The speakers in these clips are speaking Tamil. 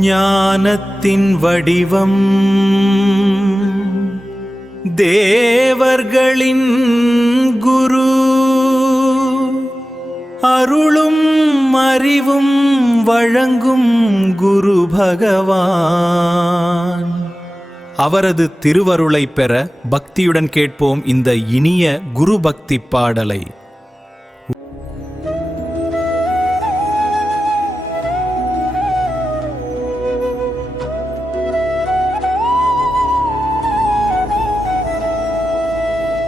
ஞானத்தின் வடிவம் தேவர்களின் குரு, அருளும் அறிவும் வழங்கும் குரு பகவான். அவரது திருவருளை பெற பக்தியுடன் கேட்போம் இந்த இனிய குரு பக்தி பாடலை.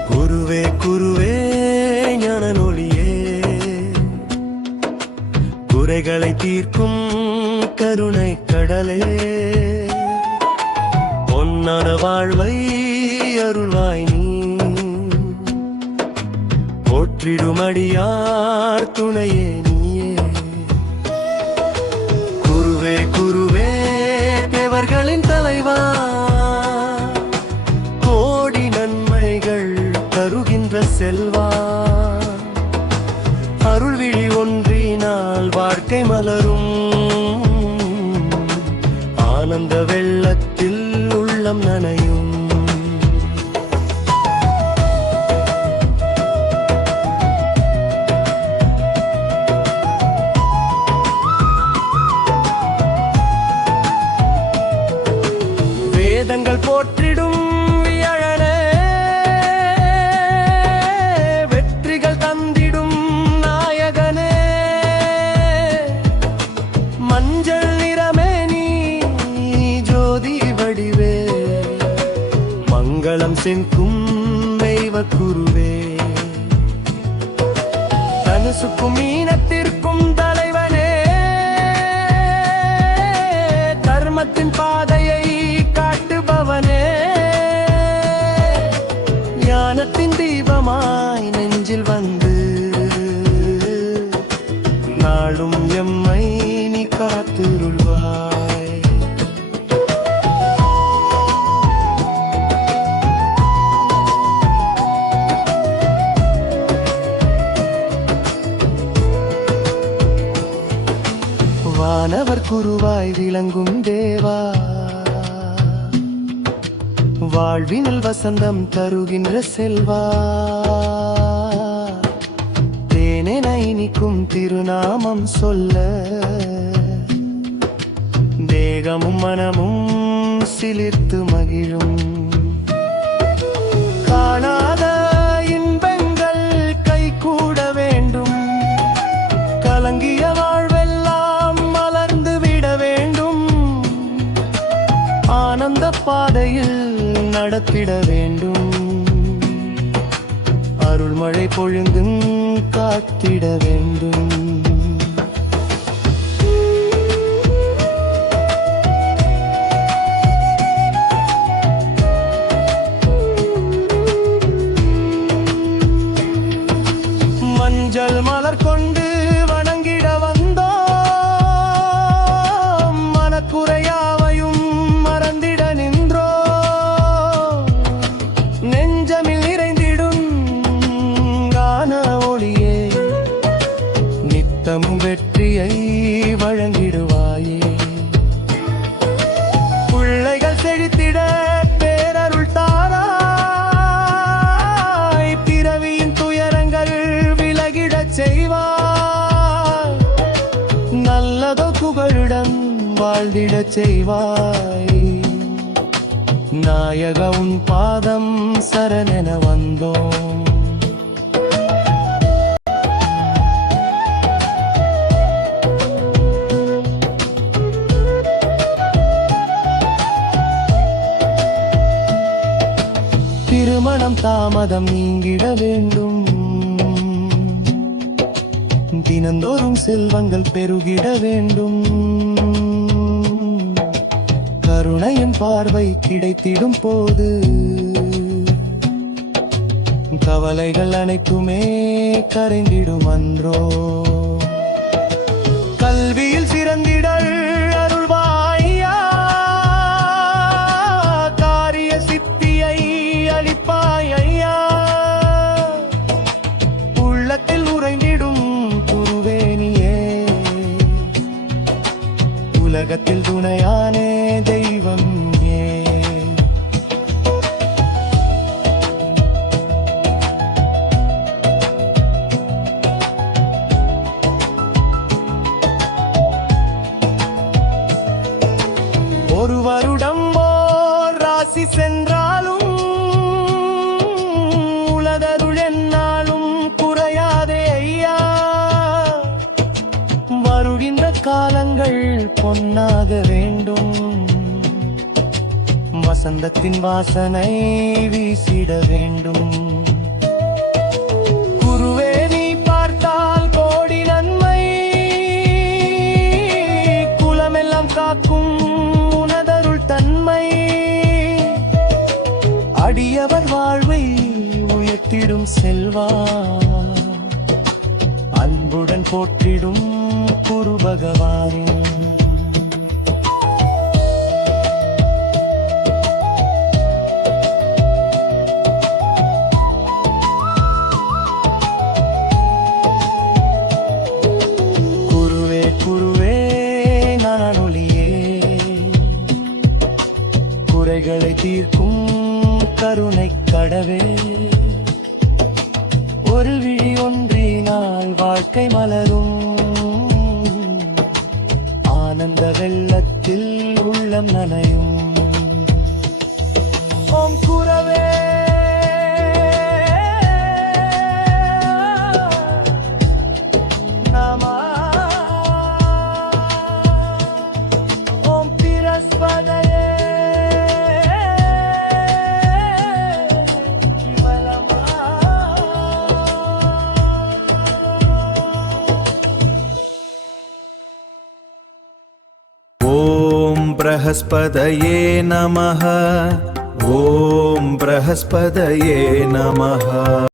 குருவே குருவே ஞான நொழியே, குறைகளை தீர்க்கும் கருணை கடலே, பொன்னான வாழ்வை அருள்வாய் நீ, போற்றிடுமடியார் துணையே நீயே. குருவே குருவே தேவர்களின் தலைவா, கோடி நன்மைகள் தருகின்ற செல்வா, அருள்விழி ஒன்றினால் வாழ்க்கை மலரும், ஆனந்த வெள்ளத்தில் உள்ளம் நனையும். வேதங்கள் போற்றிடும் வியழனே, வெற்றிகள் தந்திடும் நாயகனே, மஞ்சள் நிறமே நீ ஜோதி வடிவே, மங்களம் செங்கும் தெய்வ குருவே, தனுசுக்கும் மீனத்திற்கும் தலைவனே, தர்மத்தின் பாதையை காட்டுபவனே, ஞானத்தின் தீபமாய் நெஞ்சில் வந்து நாளும் எம்மை நீ காத்திருள்வாய். வானவர் குருவாய் விளங்கும் தேவா, வாழ்வினில் வசந்தம் தருகின்ற செல்வா, தேனென இனிக்கும் திருநாமம் சொல்ல, தேகமும் மனமும் சிலிர்த்து மகிழும். காணாத இன்பங்கள் கை கூட வேண்டும், கலங்கிய வாழ்வெல்லாம் மலர்ந்து விட வேண்டும், ஆனந்த பாதையில் நடத்திட வேண்டும், அருள்மழை பொழுந்தும் காத்திட வேண்டும். மஞ்சள் மலர் கொண்டு வணங்கிட வந்தோம், மனக்குறையாவையும் மறந்திட நின்றோ, நெஞ்சமில் நிறைந்திடும் கான ஒளியே, நித்தமும் வெற்றியை வழங்கிடுவாயே, பிள்ளைகள் செழித்திட பேரருள் தாராய், பிறவியின் துயரங்கள் விலகிடச் செய்வாய், நல்லதோ புகழுடன் வாழ்ந்திடச் செய்வாய், நாயக உன் பாதம் சரணென வந்தோம். திருமணம் தாமதம் நீங்கிட வேண்டும், தினந்தோறும் செல்வங்கள் பெருகிட வேண்டும், கருணையின் பார்வை கிடைத்திடும் போது கவலைகள் அனைத்துமே கரைந்திடும் அன்றோ. கல்வியில் சிறந்திடல் அருள்வாயா, காரிய சித்தியை அளிப்பாய் ஐயா, உள்ளத்தில் உறைந்திடும் குருவேனியே, உலகத்தில் துணையானே தெய்வம் ஏன்? ஒரு வருடம் ஓர் ராசி சென்றாலும் உலகருள் என்னாலும் குறையாதே ஐயா. வருகின்ற காலங்கள் பொன்னாக வேண்டும், வசந்தத்தின் வாசனை வீசிட வேண்டும். குருவே நீ பார்த்தால் கோடி நன்மை, குலமெல்லாம் காக்கும் உனதருள் தன்மை. அடியவர் வாழ்வை உயர்த்திடும் செல்வா, அன்புடன் போற்றிடும் குரு பகவானே. குருவே குருவே நான் ஒளியே, குறைகளை தீர்க்கும் கருணை கடவே. ஒரு விழி ஒன்றினால் வாழ்க்கை மலரும், ஆனந்த வெள்ளத்தில் உள்ளம் நனையும். ஓம் குரவே நமः. ஓம் பிரஸ்பதயே ஓம் பிரஹஸ்பதயே நமः. ஓம் பிரஹஸ்பதயே நமः.